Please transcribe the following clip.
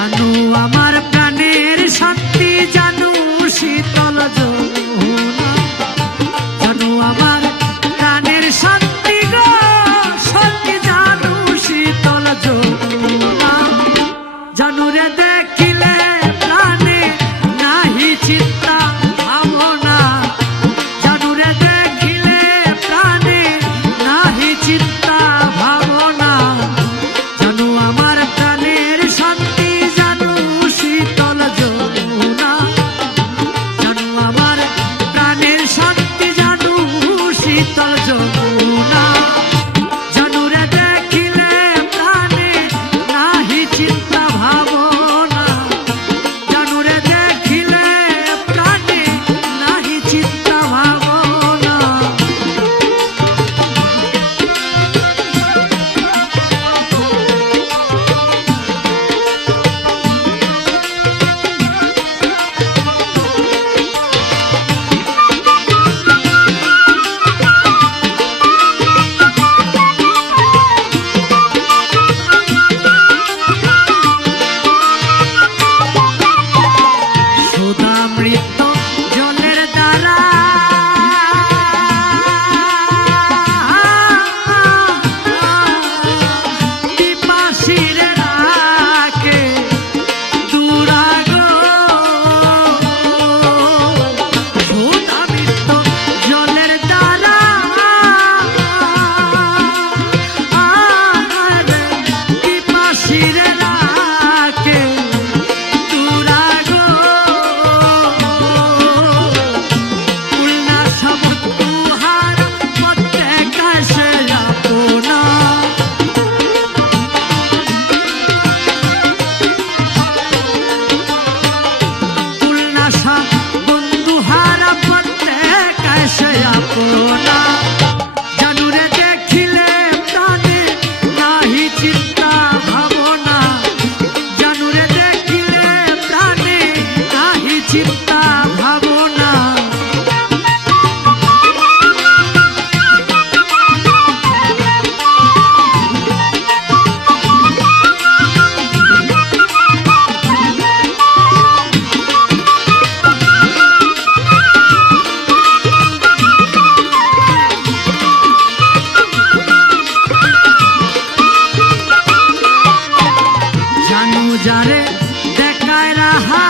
জানু আমার প্রাণের শান্তি, জানু শীতল যমুনা, জানু আমার প্রাণের শান্তি গো শান্তি, জানু শীতল যমুনা। জানু রে দেখিলে প্রাণে নাহি চিন্তা ভাবনা, জানু রে দেখিলে প্রাণে নাহি চিন্তা ভাবনা। জানু আমার প্রাণের শান্তি, জানু শীতল যমুনা, জানু আমার প্রাণের শান্তি, জানু শীতল যমুনা। জানু রে দেখিলে প্রাণে নাহি চিন্তা ভাবনা, জানু রে দেখিলে প্রাণে নাহি চিন্তা ভাবনা। সুধামৃত জলের দ্বারা পিপাসীর রাখে দুরাগ, সুধামৃত জলের দ্বারা পিপাসীর রাখে দুরাগ। চিন্তা ভাবনা। জানু যারে দেখায় রাহা